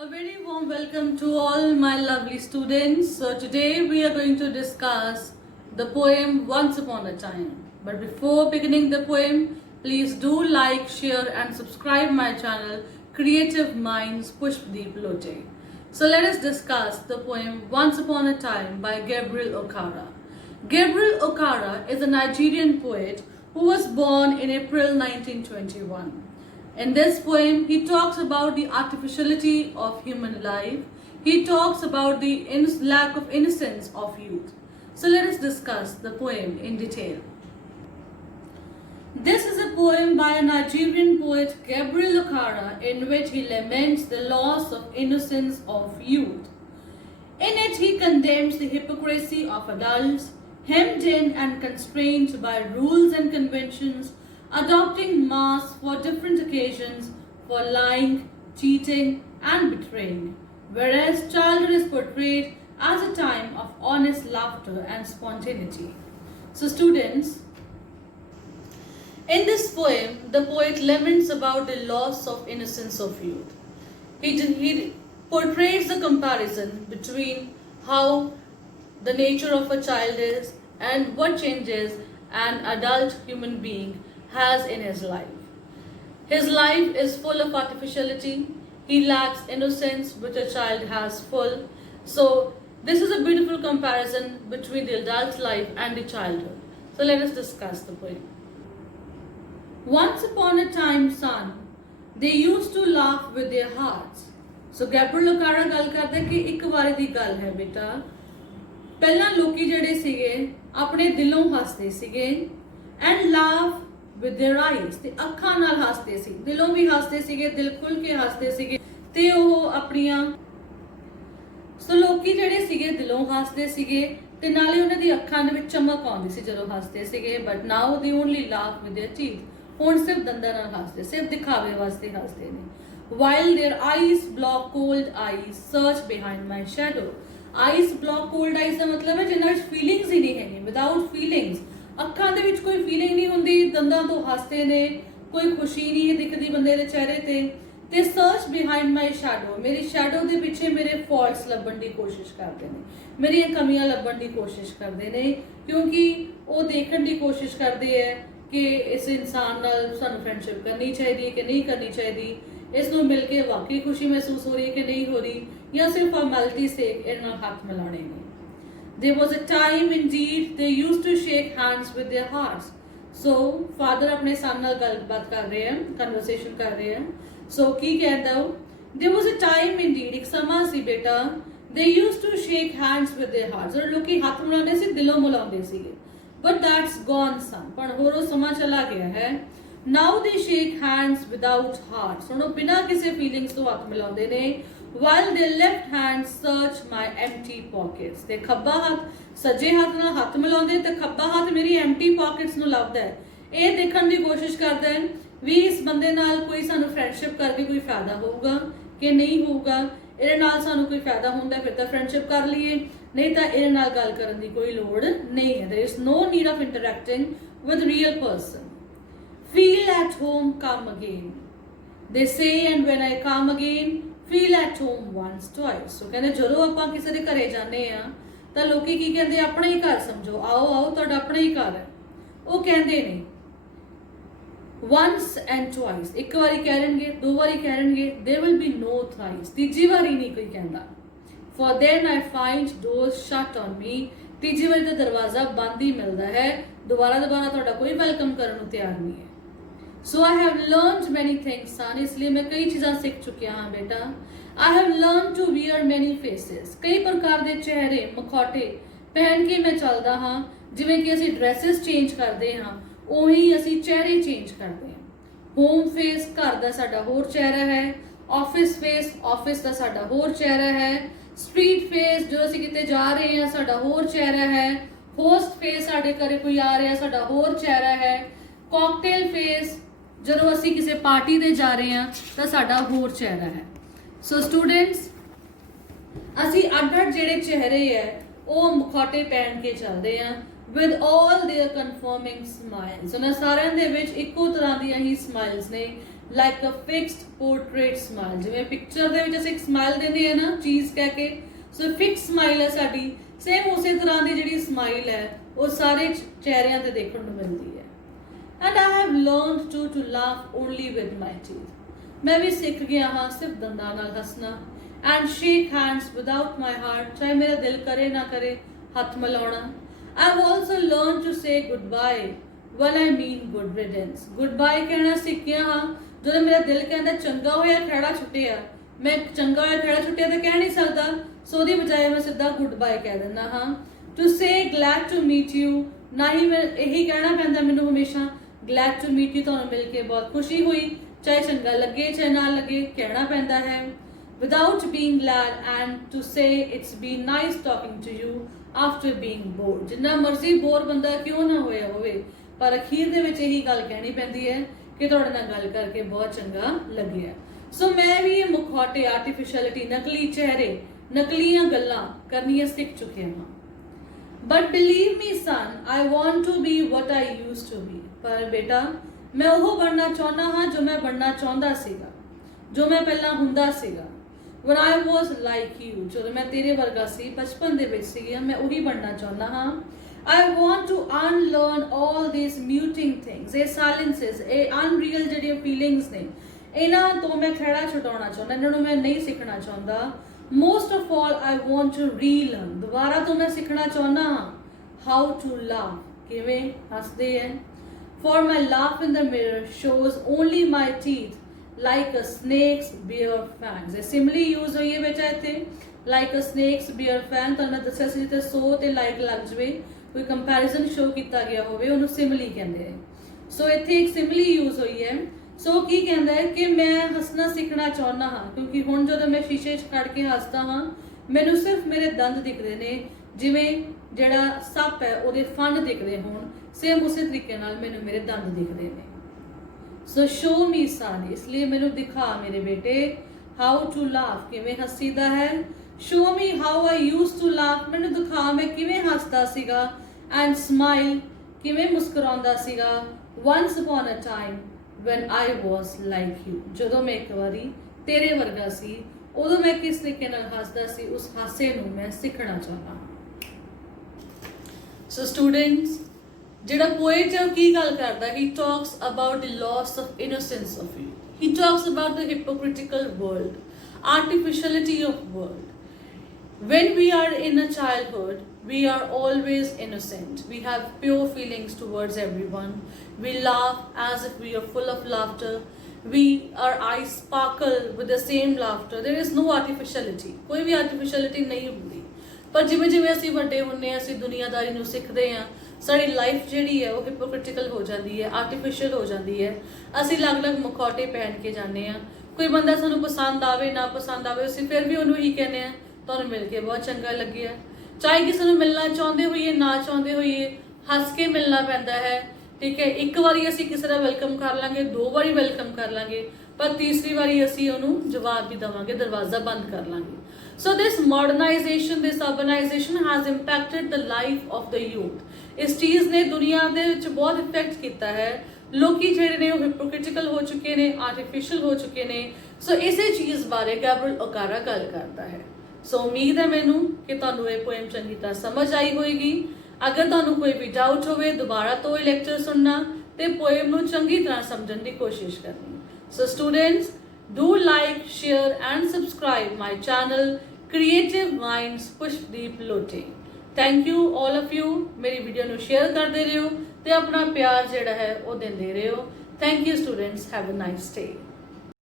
A very warm welcome to all my lovely students. So today we are going to discuss the poem Once Upon a Time. But before beginning the poem, please do like, share and subscribe my channel Creative Minds Pushpdeep Lote. So let us discuss the poem Once Upon a Time by Gabriel Okara. Gabriel Okara is a Nigerian poet who was born in April 1921. In this poem, he talks about the artificiality of human life. He talks about the lack of innocence of youth. So let us discuss the poem in detail. This is a poem by a Nigerian poet, Gabriel Okara, in which he laments the loss of innocence of youth. In it, he condemns the hypocrisy of adults, hemmed in and constrained by rules and conventions, adopting masks for different occasions for lying, cheating and betraying, whereas childhood is portrayed as a time of honest laughter and spontaneity. So students, in this poem, the poet laments about the loss of innocence of youth. He portrays the comparison between how the nature of a child is and what changes an adult human being has in his life. His life is full of artificiality. He lacks innocence, which a child has full. So this is a beautiful comparison between the adult life and the childhood. So let us discuss the poem. Once upon a time, son, they used to laugh with their hearts. So Gabriel Okara ਗੱਲ ਕਰਦਾ ਕਿ ਇੱਕ ਵਾਰੀ ਦੀ ਗੱਲ ਹੈ ਬੇਟਾ, ਪਹਿਲਾਂ ਲੋਕੀ ਜਿਹੜੇ ਸੀਗੇ ਆਪਣੇ ਦਿਲੋਂ ਹੱਸਦੇ ਸੀਗੇ and laugh with their eyes, ਤੇ ਅੱਖਾਂ ਨਾਲ ਹੱਸਦੇ ਸੀ, ਦਿਲੋਂ ਵੀ ਹੱਸਦੇ ਸੀਗੇ, ਦਿਲ ਖੁੱਲ ਕੇ ਹੱਸਦੇ ਸੀਗੇ ਤੇ ਉਹ ਆਪਣੀਆਂ ਸੋ ਲੋਕੀ ਜਿਹੜੇ ਸੀਗੇ ਦਿਲੋਂ ਹੱਸਦੇ ਸੀਗੇ ਤੇ ਨਾਲੇ ਉਹਨਾਂ ਦੀ ਅੱਖਾਂ ਦੇ ਵਿੱਚ ਚਮਕ ਆਉਂਦੀ ਸੀ ਜਦੋਂ ਹੱਸਦੇ ਸੀਗੇ, ਬਟ ਨਾਓ ਦੇ only laugh with their teeth, ਹੁਣ ਸਿਰਫ ਦੰਦਾਂ ਨਾਲ ਹੱਸਦੇ, ਸਿਰਫ ਦਿਖਾਵੇ ਵਾਸਤੇ ਹੱਸਦੇ ਨੇ। while their eyes block cold eyes search behind my shadow, eyes block cold eyes ਦਾ ਮਤਲਬ ਹੈ ਜਿਨ੍ਹਾਂ ਵਿੱਚ ਫੀਲਿੰਗਸ ਹੀ ਨਹੀਂ ਹੈਗੀ, ਵਿਦਾਊਟ ਫੀਲਿੰਗਸ, ਅੱਖਾਂ ਦੇ ਵਿੱਚ ਕੋਈ ਫੀਲਿੰਗ ਨਹੀਂ ਹੁੰਦੀ, ਦੰਦਾਂ ਤੋਂ ਹੱਸਦੇ ਨੇ, ਕੋਈ ਖੁਸ਼ੀ ਨਹੀਂ ਦਿਖਦੀ ਬੰਦੇ ਦੇ ਚਿਹਰੇ ਤੇ ਸਰਚ ਬਿਹਾਈਂਡ ਮਾਈ ਸ਼ੈਡੋ, ਮੇਰੀ ਸ਼ੈਡੋ ਦੇ ਪਿੱਛੇ ਮੇਰੇ ਫਾਲਟਸ ਲੱਭਣ ਦੀ ਕੋਸ਼ਿਸ਼ ਕਰਦੇ ਨੇ, ਮੇਰੀਆਂ ਕਮੀਆਂ ਲੱਭਣ ਦੀ ਕੋਸ਼ਿਸ਼ ਕਰਦੇ ਨੇ, ਕਿਉਂਕਿ ਉਹ ਦੇਖਣ ਦੀ ਕੋਸ਼ਿਸ਼ ਕਰਦੇ ਹੈ ਕਿ ਇਸ ਇਨਸਾਨ ਨਾਲ ਸਾਨੂੰ ਫਰੈਂਡਸ਼ਿਪ ਕਰਨੀ ਚਾਹੀਦੀ ਹੈ ਕਿ ਨਹੀਂ ਕਰਨੀ ਚਾਹੀਦੀ, ਇਸ ਨੂੰ ਮਿਲ ਕੇ ਵਾਕਈ ਖੁਸ਼ੀ ਮਹਿਸੂਸ ਹੋ ਰਹੀ ਹੈ ਕਿ ਨਹੀਂ ਹੋ ਰਹੀ, ਜਾਂ ਸਿਰਫ ਫਾਰਮੈਲਿਟੀ ਸੇ ਇਹਦੇ ਨਾਲ ਹੱਥ ਮਿਲਾਉਣੇ ਨੇ। There was a time indeed they used to shake hands with their hearts. So father अपने son नाल गलबात कर रहे हैं, conversation कर रहे हैं. So की कहता हो? There was a time indeed, एक समा सी बेटा, they used to shake hands with their hearts. और लोग की हाथ मिलाने से दिलों मिलाते सीगे. But that's gone son. पर होरो समा चला गया है. Now they shake hands without hearts. सुनो बिना किसी feelings तो हाथ मिलाते ने. while their left hand search my empty pockets, ਤੇ ਖੱਬਾ ਹੱਥ ਸੱਜੇ ਹੱਥ ਨਾਲ ਹੱਥ ਮਿਲਾਉਂਦੇ ਤੇ ਖੱਬਾ ਹੱਥ ਮੇਰੀ empty pockets ਨੂੰ ਲੱਭਦਾ ਹੈ, ਇਹ ਦੇਖਣ ਦੀ ਕੋਸ਼ਿਸ਼ ਕਰਦਾ ਹੈ ਵੀ ਇਸ ਬੰਦੇ ਨਾਲ ਕੋਈ ਸਾਨੂੰ ਫਰੈਂਡਸ਼ਿਪ ਕਰਕੇ ਕੋਈ ਫਾਇਦਾ ਹੋਊਗਾ ਕਿ ਨਹੀਂ ਹੋਊਗਾ, ਇਹਦੇ ਨਾਲ ਸਾਨੂੰ ਕੋਈ ਫਾਇਦਾ ਹੁੰਦਾ ਫਿਰ ਤਾਂ ਫਰੈਂਡਸ਼ਿਪ ਕਰ ਲਈਏ, ਨਹੀਂ ਤਾਂ ਇਹਦੇ ਨਾਲ ਗੱਲ ਕਰਨ ਦੀ ਕੋਈ ਲੋੜ ਨਹੀਂ ਹੈ। there is no need of interacting with real person. feel at home, come again, they say, and when I come again feel at home once twice. So ਕਹਿੰਦੇ ਜਦੋਂ ਆਪਾਂ ਕਿਸੇ ਦੇ ਘਰੇ ਜਾਂਦੇ ਆ ਤਾਂ ਲੋਕੀ ਕੀ ਕਹਿੰਦੇ, ਆਪਣਾ ਹੀ ਘਰ ਸਮਝੋ, ਆਓ ਆਓ ਤੁਹਾਡਾ ਆਪਣਾ ਹੀ ਘਰ ਹੈ, ਉਹ ਕਹਿੰਦੇ ਨੇ once and twice, ਇੱਕ ਵਾਰੀ ਕਹਿਣਗੇ, ਦੋ ਵਾਰੀ ਕਹਿਣਗੇ, there will be no thrice, ਤੀਜੀ ਵਾਰੀ ਨਹੀਂ ਕੋਈ ਕਹਿੰਦਾ, for then I find doors shut on me, ਤੀਜੀ ਵਾਰੀ ਤਾਂ ਦਰਵਾਜ਼ਾ ਬੰਦ ਹੀ ਮਿਲਦਾ ਹੈ, ਦੁਬਾਰਾ ਤੁਹਾਡਾ ਕੋਈ ਵੈਲਕਮ ਕਰਨ ਨੂੰ ਤਿਆਰ ਨਹੀਂ ਹੈ। So I have learned many things son, इसलिए मैं कई चीज़ां सीख चुकिया हाँ बेटा। I have learned to wear many faces, कई प्रकार दे चेहरे मखौटे पहन के मैं चलदा हाँ, जिवें कि असीं ड्रेसेस चेंज करते हाँ उही असीं चेहरे चेंज करते हैं। होम फेस घर दा साडा होर चेहरा है, ऑफिस फेस ऑफिस दा साडा होर चेहरा है, स्ट्रीट फेस जो असीं किते जा रहे हैं साडा होर चेहरा है, होस्ट फेस साडे घरे कोई आ रहा साडा होर चेहरा है, कॉकटेल फेस ਜਦੋਂ ਅਸੀਂ ਕਿਸੇ ਪਾਰਟੀ ਤੇ ਜਾ ਰਹੇ ਹਾਂ ਤਾਂ ਸਾਡਾ ਹੋਰ ਚਿਹਰਾ ਹੈ। ਸੋ ਸਟੂਡੈਂਟਸ, ਅਸੀਂ ਅੱਡ-ਅੱਡ ਜਿਹੜੇ ਚਿਹਰੇ ਹੈ ਉਹ ਮੁਖੌਟੇ ਪਹਿਨ ਕੇ ਚੱਲਦੇ ਹਾਂ with all their conforming smiles, ਉਹਨਾਂ ਸਾਰਿਆਂ ਦੇ ਵਿੱਚ ਇੱਕੋ ਤਰ੍ਹਾਂ ਦੀਆਂ ਹੀ ਸਮਾਈਲਸ ਨੇ, like a fixed portrait smile। ਜਿਵੇਂ ਪਿਕਚਰ ਦੇ ਵਿੱਚ ਅਸੀਂ ਇੱਕ ਸਮਾਈਲ ਦਿੰਦੇ ਆ ਨਾ ਚੀਜ਼ ਕਹਿ ਕੇ, ਸੋ ਫਿਕਸ ਸਮਾਈਲ ਹੈ ਸਾਡੀ, ਸੇਮ ਉਸੇ ਤਰ੍ਹਾਂ ਦੀ ਜਿਹੜੀ ਸਮਾਈਲ ਹੈ ਉਹ ਸਾਰੇ ਚਿਹਰਿਆਂ ਤੇ ਦੇਖਣ ਨੂੰ ਮਿਲਦੀ ਹੈ। And I have learned to laugh only with my teeth। ਮੈਂ ਵੀ ਸਿੱਖ ਗਿਆ ਹਾਂ ਸਿਰਫ ਦੰਦਾਂ ਨਾਲ ਹੱਸਣਾ। And shake hands without my heart, ਚਾਹੇ ਮੇਰਾ ਦਿਲ ਕਰੇ ਨਾ ਕਰੇ ਹੱਥ ਮਿਲਾਉਣਾ। I've also learned to say goodbye when I mean good riddance। goodbye ਕਹਿਣਾ ਸਿੱਖਿਆ ਹਾਂ। ਜਦੋਂ ਮੇਰਾ ਦਿਲ ਕਹਿੰਦਾ ਚੰਗਾ ਹੋਇਆ ਖਹਿੜਾ ਛੁੱਟਿਆ, ਮੈਂ ਚੰਗਾ ਹੋਇਆ ਖਹਿੜਾ ਛੁੱਟਿਆ ਤਾਂ ਕਹਿ ਨਹੀਂ ਸਕਦਾ, ਸੋ ਉਹਦੀ ਬਜਾਏ ਮੈਂ ਸਿੱਧਾ goodbye ਕਹਿ ਦਿੰਦਾ ਹਾਂ। To say glad to meet you, ਨਾ ਹੀ ਮੈਂ ਇਹੀ ਕਹਿਣਾ ਪੈਂਦਾ ਮੈਨੂੰ ਹਮੇਸ਼ਾ glad to meet you, ਤੁਹਾਨੂੰ ਮਿਲ ਕੇ ਬਹੁਤ ਖੁਸ਼ੀ ਹੋਈ, ਚਾਹੇ ਚੰਗਾ ਲੱਗੇ ਚਾਹੇ ਨਾ ਲੱਗੇ ਕਹਿਣਾ ਪੈਂਦਾ ਹੈ। Without being glad and to say it's been nice talking to you after being bored। ਜਿੰਨਾ ਮਰਜ਼ੀ ਬੋਰ ਬੰਦਾ ਕਿਉਂ ਨਾ ਹੋਇਆ ਹੋਵੇ, ਪਰ ਅਖੀਰ ਦੇ ਵਿੱਚ ਇਹੀ ਗੱਲ ਕਹਿਣੀ ਪੈਂਦੀ ਹੈ ਕਿ ਤੁਹਾਡੇ ਨਾਲ ਗੱਲ ਕਰਕੇ ਬਹੁਤ ਚੰਗਾ ਲੱਗਿਆ। ਸੋ ਮੈਂ ਵੀ ਇਹ ਮੁਖੌਟੇ, ਆਰਟੀਫਿਸ਼ੈਲਿਟੀ, ਨਕਲੀ ਚਿਹਰੇ, ਨਕਲੀਆਂ ਗੱਲਾਂ ਕਰਨੀਆਂ ਸਿੱਖ ਚੁੱਕਿਆ ਹਾਂ। But believe me son, I want to be what I used to be। ਪਰ ਬੇਟਾ ਮੈਂ ਉਹ ਬਣਨਾ ਚਾਹੁੰਦਾ ਹਾਂ ਜੋ ਮੈਂ ਬਣਨਾ ਚਾਹੁੰਦਾ ਸੀਗਾ, ਜੋ ਮੈਂ ਪਹਿਲਾਂ ਹੁੰਦਾ ਸੀਗਾ। When I was like you, ਜਦੋਂ ਮੈਂ ਤੇਰੇ ਵਰਗਾ ਸੀ, ਬਚਪਨ ਦੇ ਵਿੱਚ ਸੀ, ਮੈਂ ਉਹੀ ਬਣਨਾ ਚਾਹੁੰਦਾ ਹਾਂ। I want to unlearn all these muting things, ਇਹ silences, ਇਹ unreal ਜਿਹੜੀਆਂ feelings ਨੇ, ਇਹਨਾਂ ਤੋਂ ਮੈਂ ਖਹਿੜਾ ਛੁਡਾਉਣਾ ਚਾਹੁੰਦਾ, ਇਹਨਾਂ ਨੂੰ ਮੈਂ ਨਹੀਂ ਸਿੱਖਣਾ ਚਾਹੁੰਦਾ। Most of all, I want to relearn, ਦੁਬਾਰਾ ਤੋਂ ਮੈਂ ਸਿੱਖਣਾ ਚਾਹੁੰਦਾ ਹਾਂ how to laugh, ਕਿਵੇਂ ਹੱਸਦੇ ਹੈ। For my laugh in the mirror shows only my teeth like a snake's bare fangs। ਇਹ simile use ਹੋਈ ਹੈ ਬੇਟਾ ਇੱਥੇ, like a snake's bare fang। ਤੁਹਾਨੂੰ ਮੈਂ ਦੱਸਿਆ ਸੀ ਤੇ ਸੋ ਤੇ like ਲੱਗ ਜਵੇ, ਕੋਈ ਕੰਪੈਰੀਜ਼ਨ ਸ਼ੋ ਕੀਤਾ ਗਿਆ ਹੋਵੇ, ਉਹਨੂੰ simile ਕਹਿੰਦੇ ਹੈ। ਸੋ ਇੱਥੇ ਇੱਕ simile use ਹੋਈ ਹੈ। ਸੋ ਕੀ ਕਹਿੰਦਾ ਹੈ ਕਿ ਮੈਂ ਹੱਸਣਾ ਸਿੱਖਣਾ ਚਾਹੁੰਦਾ ਹਾਂ, ਕਿਉਂਕਿ ਹੁਣ ਜਦੋਂ ਮੈਂ ਸ਼ੀਸ਼ੇ 'ਚ ਖੜ ਕੇ ਹੱਸਦਾ ਹਾਂ ਮੈਨੂੰ ਸਿਰਫ ਮੇਰੇ ਦੰਦ ਦਿਖਦੇ ਨੇ, ਜਿਵੇਂ ਜਿਹੜਾ ਸੱਪ ਹੈ ਉਹਦੇ ਫੰਨ ਦਿਖਦੇ ਹੋਣ, ਸੇਮ ਉਸੇ ਤਰੀਕੇ ਨਾਲ ਮੈਨੂੰ ਮੇਰੇ ਦੰਦ ਦਿਖਦੇ ਨੇ। ਸੋ ਸ਼ੋ ਮੀ ਸਨ, ਇਸ ਲਈ ਮੈਨੂੰ ਦਿਖਾ ਮੇਰੇ ਬੇਟੇ ਹਾਊ ਟੂ ਲਾਫ, ਕਿਵੇਂ ਹੱਸੀਦਾ ਹੈ। Show me how I use to laugh, ਮੈਨੂੰ ਦਿਖਾ ਮੈਂ ਕਿਵੇਂ ਹੱਸਦਾ ਸੀਗਾ। ਐਂਡ ਸਮਾਈਲ, ਕਿਵੇਂ ਮੁਸਕਰਾਉਂਦਾ ਸੀਗਾ। Once upon a time when I was like you, ਜਦੋਂ ਮੈਂ ਇੱਕ ਵਾਰੀ ਤੇਰੇ ਵਰਗਾ ਸੀ, ਉਦੋਂ ਮੈਂ ਕਿਸ ਤਰੀਕੇ ਨਾਲ ਹੱਸਦਾ ਸੀ, ਉਸ ਹਾਸੇ ਨੂੰ ਮੈਂ ਸਿੱਖਣਾ ਚਾਹੁੰਦਾ। ਸੋ ਸਟੂਡੈਂਟਸ, ਜਿਹੜਾ ਪੋਇਟ ਹੈ ਉਹ ਕੀ ਗੱਲ ਕਰਦਾ, he talks about the loss of innocence of you, he talks about the hypocritical world, artificiality of world। When we are in a childhood, we are always innocent, we have pure feelings towards everyone, we laugh as if we are full of laughter, our eyes sparkle with the same laughter, there is no artificiality, ਕੋਈ ਵੀ artificiality ਨਹੀਂ ਹੁੰਦੀ। ਪਰ ਜਿਵੇਂ ਜਿਵੇਂ ਅਸੀਂ ਵੱਡੇ ਹੁੰਦੇ ਹਾਂ, ਅਸੀਂ ਦੁਨੀਆਦਾਰੀ ਨੂੰ ਸਿੱਖਦੇ ਹਾਂ, ਸਾਡੀ ਲਾਈਫ ਜਿਹੜੀ ਹੈ ਉਹ ਹਿਪੋਕ੍ਰਿਟੀਕਲ ਹੋ ਜਾਂਦੀ ਹੈ, ਆਰਟੀਫਿਸ਼ੀਅਲ ਹੋ ਜਾਂਦੀ ਹੈ। ਅਸੀਂ ਅਲੱਗ-ਅਲੱਗ ਮੁਖੌਟੇ ਪਹਿਨ ਕੇ ਜਾਂਦੇ ਹਾਂ, ਕੋਈ ਬੰਦਾ ਸਾਨੂੰ ਪਸੰਦ ਆਵੇ ਨਾ ਪਸੰਦ ਆਵੇ, ਅਸੀਂ ਫਿਰ ਵੀ ਉਹਨੂੰ ਹੀ ਕਹਿੰਦੇ ਹਾਂ ਤੁਹਾਨੂੰ ਮਿਲ ਕੇ ਬਹੁਤ ਚੰਗਾ ਲੱਗਿਆ। ਚਾਹੇ ਕਿਸੇ ਨੂੰ ਮਿਲਣਾ ਚਾਹੁੰਦੇ ਹੋਈਏ ਨਾ ਚਾਹੁੰਦੇ ਹੋਈਏ, ਹੱਸ ਕੇ ਮਿਲਣਾ ਪੈਂਦਾ ਹੈ, ਠੀਕ ਹੈ। ਇੱਕ ਵਾਰੀ ਅਸੀਂ ਕਿਸੇ ਦਾ ਵੈਲਕਮ ਕਰ ਲਾਂਗੇ, 2 ਵਾਰੀ ਵੈਲਕਮ ਕਰ ਲਾਂਗੇ, ਪਰ ਤੀਸਰੀ ਵਾਰੀ ਅਸੀਂ ਉਹਨੂੰ ਜਵਾਬ ਵੀ ਦੇਵਾਂਗੇ, ਦਰਵਾਜ਼ਾ ਬੰਦ ਕਰ ਲਾਂਗੇ। So this modernisation, this urbanisation has impacted the life of the youth. ਇਸ ਚੀਜ਼ ਨੇ ਦੁਨੀਆ ਦੇ ਵਿੱਚ ਬਹੁਤ ਇਫੈਕਟ ਕੀਤਾ ਹੈ। ਲੋਕੀ ਜਿਹੜੇ ਨੇ ਉਹ ਹਿਪੋਕ੍ਰਿਟੀਕਲ ਹੋ ਚੁੱਕੇ ਨੇ, ਆਰਟੀਫਿਸ਼ੀਅਲ ਹੋ ਚੁੱਕੇ ਨੇ। ਸੋ ਇਸੇ ਚੀਜ਼ ਬਾਰੇ ਗੈਬਰੀਅਲ ਓਕਾਰਾ ਗੱਲ ਕਰਦਾ ਹੈ। ਸੋ ਉਮੀਦ ਹੈ ਮੈਨੂੰ ਕਿ ਤੁਹਾਨੂੰ ਇਹ ਪੋਇਮ ਚੰਗੀ ਤਰ੍ਹਾਂ ਸਮਝ ਆਈ ਹੋਏਗੀ। ਅਗਰ ਤੁਹਾਨੂੰ ਕੋਈ ਵੀ ਡਾਊਟ ਹੋਵੇ, ਦੁਬਾਰਾ ਤੋਂ ਇਹ ਲੈਕਚਰ ਸੁਣਨਾ ਤੇ ਪੋਇਮ ਨੂੰ ਚੰਗੀ ਤਰ੍ਹਾਂ ਸਮਝਣ ਦੀ ਕੋਸ਼ਿਸ਼ ਕਰਨੀ। So students, do like, share and subscribe my channel creative minds Pushpdeep Lote. Thank you all of you. ਮੇਰੀ ਵੀਡੀਓ ਨੂੰ ਸ਼ੇਅਰ ਕਰਦੇ ਰਹੋ ਤੇ ਆਪਣਾ ਪਿਆਰ ਜਿਹੜਾ ਹੈ ਉਹ ਦਿੰਦੇ ਰਹੋ। Thank you students, have a nice day.